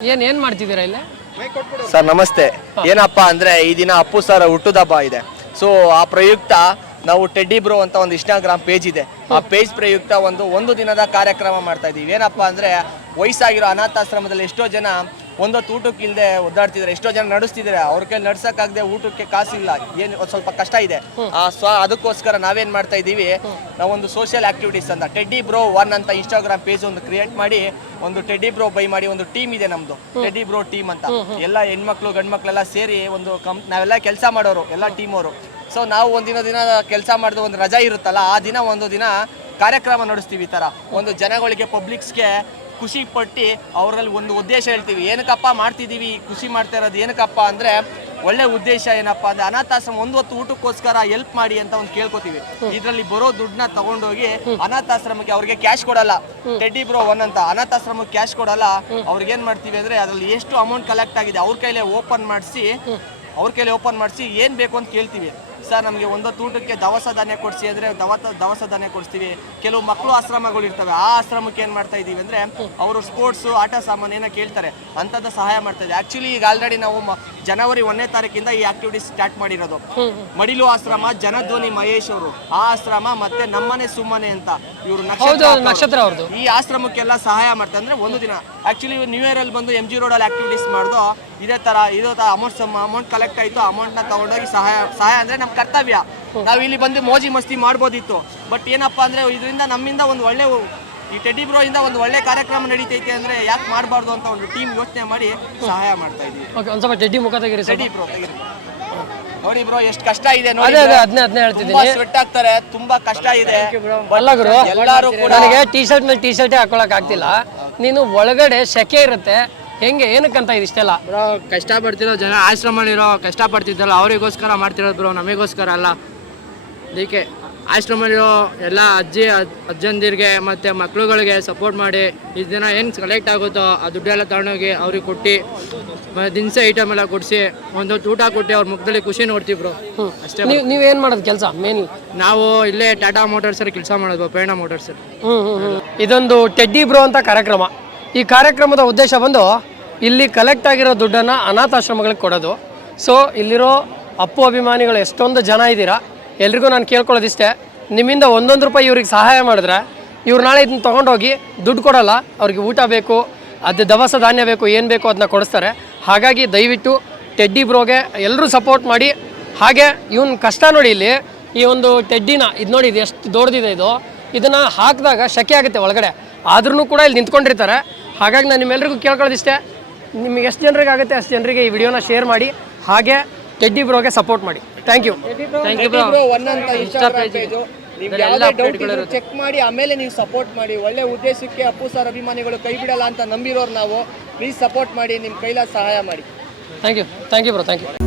ಏನ್ ಏನ್ ಮಾಡ್ತಿದ್ದೀರಾ ಇಲ್ಲ? ಸರ್, ನಮಸ್ತೆ. ಏನಪ್ಪಾ ಅಂದ್ರೆ ಈ ದಿನ ಅಪ್ಪು ಸರ್ ಹುಟ್ಟುದಬ್ಬ ಇದೆ. ಸೊ ಆ ಪ್ರಯುಕ್ತ ನಾವು ಟೆಡ್ಡಿ ಬ್ರೋ ಅಂತ ಒಂದು ಇನ್ಸ್ಟಾಗ್ರಾಮ್ ಪೇಜ್ ಇದೆ. ಆ ಪೇಜ್ ಪ್ರಯುಕ್ತ ಒಂದು ಒಂದು ದಿನದ ಕಾರ್ಯಕ್ರಮ ಮಾಡ್ತಾ ಇದೀವಿ ಏನಪ್ಪಾ ಅಂದ್ರೆ ವಯಸ್ಸಾಗಿರೋ ಅನಾಥಾಶ್ರಮದಲ್ಲಿ ಎಷ್ಟೋ ಜನ ಒಂದೊತ್ತು ಊಟಕ್ಕೆ ಇಲ್ಲದೆ ಒದ್ದಾಡ್ತಿದ್ದಾರೆ ಎಷ್ಟೋ ಜನ ನಡೆಸ್ತಿದ್ದಾರೆ ಅವ್ರ ಕೈಲಿ ನಡ್ಸಕ್ಕಾಗದೆ ಊಟಕ್ಕೆ ಕಾಸಿಲ್ಲ. ಏನು ಒಂದು ಸ್ವಲ್ಪ ಕಷ್ಟ ಇದೆ. ಆ ಸ್ವ ಅದಕ್ಕೋಸ್ಕರ ನಾವೇನು ಮಾಡ್ತಾ ಇದೀವಿ ನಾವೊಂದು ಸೋಷಿಯಲ್ ಆಕ್ಟಿವಿಟೀಸ್ ಅಂತ ಟೆಡ್ಡಿ ಬ್ರೋ ಒನ್ ಅಂತ ಇನ್ಸ್ಟಾಗ್ರಾಮ್ ಪೇಜ್ ಒಂದು ಕ್ರಿಯೇಟ್ ಮಾಡಿ ಒಂದು ಟೆಡ್ಡಿ ಬ್ರೋ ಬೈ ಮಾಡಿ ಒಂದು ಟೀಮ್ ಇದೆ ನಮ್ದು. ಟೆಡ್ಡಿ ಬ್ರೋ ಟೀಮ್ ಅಂತ. ಎಲ್ಲ ಹೆಣ್ಮಕ್ಳು ಗಂಡ್ಮಕ್ಳೆಲ್ಲ ಸೇರಿ ಒಂದು ಕಂ ನಾವೆಲ್ಲ ಕೆಲಸ ಮಾಡೋರು ಎಲ್ಲ ಟೀಮ್ ಅವರು. ಸೊ ನಾವು ಒಂದಿನ ದಿನ ಕೆಲಸ ಮಾಡಿದ ಒಂದು ರಜಾ ಇರುತ್ತಲ್ಲ ಆ ದಿನ ಒಂದು ದಿನ ಕಾರ್ಯಕ್ರಮ ನಡೆಸ್ತೀವಿ ಈ ಥರ ಒಂದು ಜನಗಳಿಗೆ ಪಬ್ಲಿಕ್ಸ್ಗೆ ಖುಷಿ ಪಟ್ಟು ಅವರಲ್ಲಿ ಒಂದು ಉದ್ದೇಶ ಹೇಳ್ತೀವಿ. ಏನಕ್ಕಪ್ಪ ಮಾಡ್ತಿದ್ದೀವಿ ಖುಷಿ ಮಾಡ್ತಾ ಇರೋದು ಏನಕ್ಕಪ್ಪ ಅಂದ್ರೆ ಒಳ್ಳೆ ಉದ್ದೇಶ ಏನಪ್ಪ ಅಂದ್ರೆ ಅನಾಥಾಶ್ರಮ ಒಂದು ಹೊತ್ತು ಊಟಕ್ಕೋಸ್ಕರ ಹೆಲ್ಪ್ ಮಾಡಿ ಅಂತ ಒಂದು ಕೇಳ್ಕೊತೀವಿ. ಇದರಲ್ಲಿ ಬರೋ ದುಡ್ಡನ್ನ ತಗೊಂಡೋಗಿ ಅನಾಥಾಶ್ರಮಕ್ಕೆ ಅವ್ರಿಗೆ ಕ್ಯಾಶ್ ಕೊಡಲ್ಲ. ಟೆಡ್ಡಿ ಬ್ರೋ ಒನ್ ಅಂತ ಅನಾಥಾಶ್ರಮಕ್ಕೆ ಕ್ಯಾಶ್ ಕೊಡಲ್ಲ. ಅವ್ರಿಗೆ ಏನ್ ಮಾಡ್ತೀವಿ ಅಂದ್ರೆ ಅದ್ರಲ್ಲಿ ಎಷ್ಟು ಅಮೌಂಟ್ ಕಲೆಕ್ಟ್ ಆಗಿದೆ ಅವ್ರ ಕೈಲೇ ಓಪನ್ ಮಾಡಿಸಿ ಅವ್ರ ಕೈಲಿ ಓಪನ್ ಮಾಡಿಸಿ ಏನು ಬೇಕು ಅಂತ ಕೇಳ್ತೀವಿ. ಸರ್ ನಮಗೆ ಒಂದೊತ್ತು ಊಟಕ್ಕೆ ದವಸ ಧಾನ್ಯ ಕೊಡಿಸಿ ಅಂದರೆ ದವಸ ದವಸ ಧಾನ್ಯ ಕೊಡಿಸ್ತೀವಿ. ಕೆಲವು ಮಕ್ಕಳು ಆಶ್ರಮಗಳು ಇರ್ತವೆ. ಆ ಆಶ್ರಮಕ್ಕೆ ಏನು ಮಾಡ್ತಾ ಇದ್ದೀವಿ ಅಂದರೆ ಅವರು ಸ್ಪೋರ್ಟ್ಸು ಆಟ ಸಾಮಾನು ಏನೋ ಕೇಳ್ತಾರೆ. ಅಂಥದ್ದು ಸಹಾಯ ಮಾಡ್ತಾ ಇದ್ದೀವಿ ಆ್ಯಕ್ಚುಲಿ ಈಗ ಆಲ್ರೆಡಿ ನಾವು ಜನವರಿ ಒಂದನೇ ತಾರೀಕಿಂದ ಈ ಆಕ್ಟಿವಿಟೀಸ್ ಸ್ಟಾರ್ಟ್ ಮಾಡಿರೋದು. ಮಡಿಲು ಆಶ್ರಮ ಜನಧ್ವನಿ ಮಹೇಶ್ ಅವರು. ಆ ಆಶ್ರಮ ಮತ್ತೆ ನಮ್ಮನೆ ಸುಮ್ಮನೆ ಅಂತ ಇವರು ನಕ್ಷತ್ರ ಈ ಆಶ್ರಮಕ್ಕೆಲ್ಲ ಸಹಾಯ ಮಾಡ್ತಾರೆ ಅಂದ್ರೆ ಒಂದು ದಿನ. ಆಕ್ಚುಲಿ ನ್ಯೂ ಇಯರ್ ಅಲ್ಲಿ ಬಂದು ಎಂ ಜಿ ರೋಡ್ ಅಲ್ಲಿ ಆಕ್ಟಿವಿಟೀಸ್ ಮಾಡ್ದು ಇದೇ ತರ ಇದೇ ತರ ಅಮೌಂಟ್ ಅಮೌಂಟ್ ಕಲೆಕ್ಟ್ ಆಯ್ತು ಅಮೌಂಟ್ನ ತಗೊಂಡೋಗಿ ಸಹಾಯ ಸಹಾಯ ಅಂದ್ರೆ ನಮ್ ಕರ್ತವ್ಯ. ನಾವು ಇಲ್ಲಿ ಬಂದು ಮೋಜಿ ಮಸ್ತಿ ಮಾಡ್ಬೋದಿತ್ತು. ಬಟ್ ಏನಪ್ಪಾ ಅಂದ್ರೆ ಇದರಿಂದ ನಮ್ಮಿಂದ ಒಂದು ಒಳ್ಳೆ ಈ ಟೆಡ್ಡಿ ಬ್ರೋ ಇಂದ ಒಂದು ಒಳ್ಳೆ ಕಾರ್ಯಕ್ರಮ ನಡೀತೈತೆ ಅಂದ್ರೆ ಯಾಕೆ ಮಾಡಬಾರ್ದು ಅಂತ ಒಂದು ಟೀಮ್ ಯೋಚನೆ ಮಾಡಿ ಸಹಾಯ ಮಾಡ್ತಾ ಇದೀವಿ ಓಕೆ ಒಂದ್ ಸ್ವಲ್ಪ ಟೆಡ್ಡಿ ಮುಖ ತೆಗೀರಿ ಟೆಡ್ಡಿ ಬ್ರೋ ನೋಡಿ ಬ್ರೋ ಎಷ್ಟು ಕಷ್ಟ ಇದೆ ನೋಡಿ ಅದೇ ಅದೇ ಅದನ್ನೇ ಅದನ್ನೇ ಹೇಳ್ತಿದ್ದೀನಿ. ಸ್ವೆಟ್ ಆಗ್ತಾರೆ ತುಂಬಾ ಕಷ್ಟ ಇದೆ. ಅಲ್ಲ ಗುರು. ಎಲ್ಲರೂ ಕೂಡ ನನಗೆ ಟಿ ಶರ್ಟ್ ಮೇಲೆ ಟಿ ಶರ್ಟೇ ಹಾಕೊಳಕ್ ಆಗ್ತಿಲ್ಲ. ನೀನು ಒಳಗಡೆ ಸೆಕೆ ಇರುತ್ತೆ. ಹೆಂಗೆ ಏನಕ್ಕಂತ ಇದಿಷ್ಟೆಲ್ಲ? ಬ್ರೋ ಕಷ್ಟಪಡ್ತಿರೋ ಜನ ಆಶ್ರಮದಲ್ಲಿರೋ ಕಷ್ಟಪಡ್ತಿದ್ದಲ್ಲ ಅವರಿಗೋಸ್ಕರ ಮಾಡ್ತಿರೋದು ಬ್ರೋ ನಮಗೋಸ್ಕರ ಅಲ್ಲ. ಅದಕ್ಕೆ ಆಶ್ರಮದಲ್ಲಿರೋ ಎಲ್ಲ ಅಜ್ಜಿ ಅಜ್- ಅಜ್ಜಂದಿರಿಗೆ ಮತ್ತು ಮಕ್ಳುಗಳಿಗೆ ಸಪೋರ್ಟ್ ಮಾಡಿ ಈ ದಿನ ಏನು ಕಲೆಕ್ಟ್ ಆಗುತ್ತೋ ಆ ದುಡ್ಡೆಲ್ಲ ತಗೊಂಡೋಗಿ ಅವ್ರಿಗೆ ಕೊಟ್ಟು ಮತ್ತು ದಿನಸಿ ಐಟಮ್ ಎಲ್ಲ ಕೊಡಿಸಿ ಒಂದು ಊಟ ಕೊಟ್ಟು ಅವ್ರ ಮುಖದಲ್ಲಿ ಖುಷಿ ನೋಡ್ತೀವಿ ಬ್ರೋ. ಅಷ್ಟೇ ನೀವು ಏನು ಮಾಡೋದು ಕೆಲಸ ಮೇನ್ ನಾವು ಇಲ್ಲೇ ಟಾಟಾ ಮೋಟರ್ಸಲ್ಲಿ ಕೆಲಸ ಮಾಡೋದು ಪ್ರೇರಣಾ ಮೋಟರ್ಸಲ್ಲಿ. ಇದೊಂದು ಟೆಡ್ಡಿ ಬ್ರೋ ಅಂತ ಕಾರ್ಯಕ್ರಮ. ಈ ಕಾರ್ಯಕ್ರಮದ ಉದ್ದೇಶ ಬಂದು ಇಲ್ಲಿ ಕಲೆಕ್ಟ್ ಆಗಿರೋ ದುಡ್ಡನ್ನು ಅನಾಥಾಶ್ರಮಗಳಿಗೆ ಕೊಡೋದು. ಸೊ ಇಲ್ಲಿರೋ ಅಪ್ಪು ಅಭಿಮಾನಿಗಳು ಎಷ್ಟೊಂದು ಜನ ಇದ್ದೀರಾ? ಎಲ್ರಿಗೂ ನಾನು ಕೇಳ್ಕೊಳ್ಳೋದಿಷ್ಟೇ. ನಿಮ್ಮಿಂದ ಒಂದೊಂದು ರೂಪಾಯಿ ಇವ್ರಿಗೆ ಸಹಾಯ ಮಾಡಿದ್ರೆ ಇವ್ರು ನಾಳೆ ಇದನ್ನ ತೊಗೊಂಡೋಗಿ ದುಡ್ಡು ಕೊಡೋಲ್ಲ. ಅವ್ರಿಗೆ ಊಟ ಬೇಕು, ಅದು ದವಸ ಧಾನ್ಯ ಬೇಕು, ಏನು ಬೇಕು ಅದನ್ನ ಕೊಡಿಸ್ತಾರೆ. ಹಾಗಾಗಿ ದಯವಿಟ್ಟು ಟೆಡ್ಡಿ ಬ್ರೋಗೆ ಎಲ್ಲರೂ ಸಪೋರ್ಟ್ ಮಾಡಿ. ಹಾಗೆ ಇವನ್ ಕಷ್ಟ ನೋಡಿ ಇಲ್ಲಿ ಈ ಒಂದು ಟೆಡ್ಡಿನ ಇದು ನೋಡಿ ಇದು ಎಷ್ಟು ದೊಡ್ಡದಿದೆ ಇದು. ಇದನ್ನು ಹಾಕಿದಾಗ ಶಕೆ ಆಗುತ್ತೆ ಒಳಗಡೆ. ಆದ್ರೂ ಕೂಡ ಇಲ್ಲಿ ನಿಂತ್ಕೊಂಡಿರ್ತಾರೆ. ಹಾಗಾಗಿ ನಾನು ನಿಮ್ಮೆಲ್ಲರಿಗೂ ಕೇಳ್ಕೊಳ್ಳೋದಿಷ್ಟೇ. ನಿಮ್ಗೆ ಎಷ್ಟು ಜನರಿಗೆ ಆಗುತ್ತೆ ಅಷ್ಟು ಜನರಿಗೆ ಈ ವಿಡಿಯೋನ ಶೇರ್ ಮಾಡಿ ಹಾಗೆ ಟೆಡ್ಡಿ ಬ್ರೋಗೆ ಸಪೋರ್ಟ್ ಮಾಡಿ. Thank you thank you bro bro ಅಂತ ಇನ್ಸ್ಟಾಗ್ರಾಮ್ ಪೇಜು ನಿಮ್ಗೆ ಯಾವುದೇ ಡೌಟ್ ಇದ್ರು ಚೆಕ್ ಮಾಡಿ ಆಮೇಲೆ ನೀವು ಸಪೋರ್ಟ್ ಮಾಡಿ. ಒಳ್ಳೆ ಉದ್ದೇಶಕ್ಕೆ ಅಪ್ಪು ಸರ್ ಅಭಿಮಾನಿಗಳು ಕೈ ಬಿಡಲ್ಲ ಅಂತ ನಂಬಿರೋರು ನಾವು. ಪ್ಲೀಸ್ ಸಪೋರ್ಟ್ ಮಾಡಿ ನಿಮ್ಮ ಕೈಲಾದ ಸಹಾಯ ಮಾಡಿ. Thank you thank you bro thank you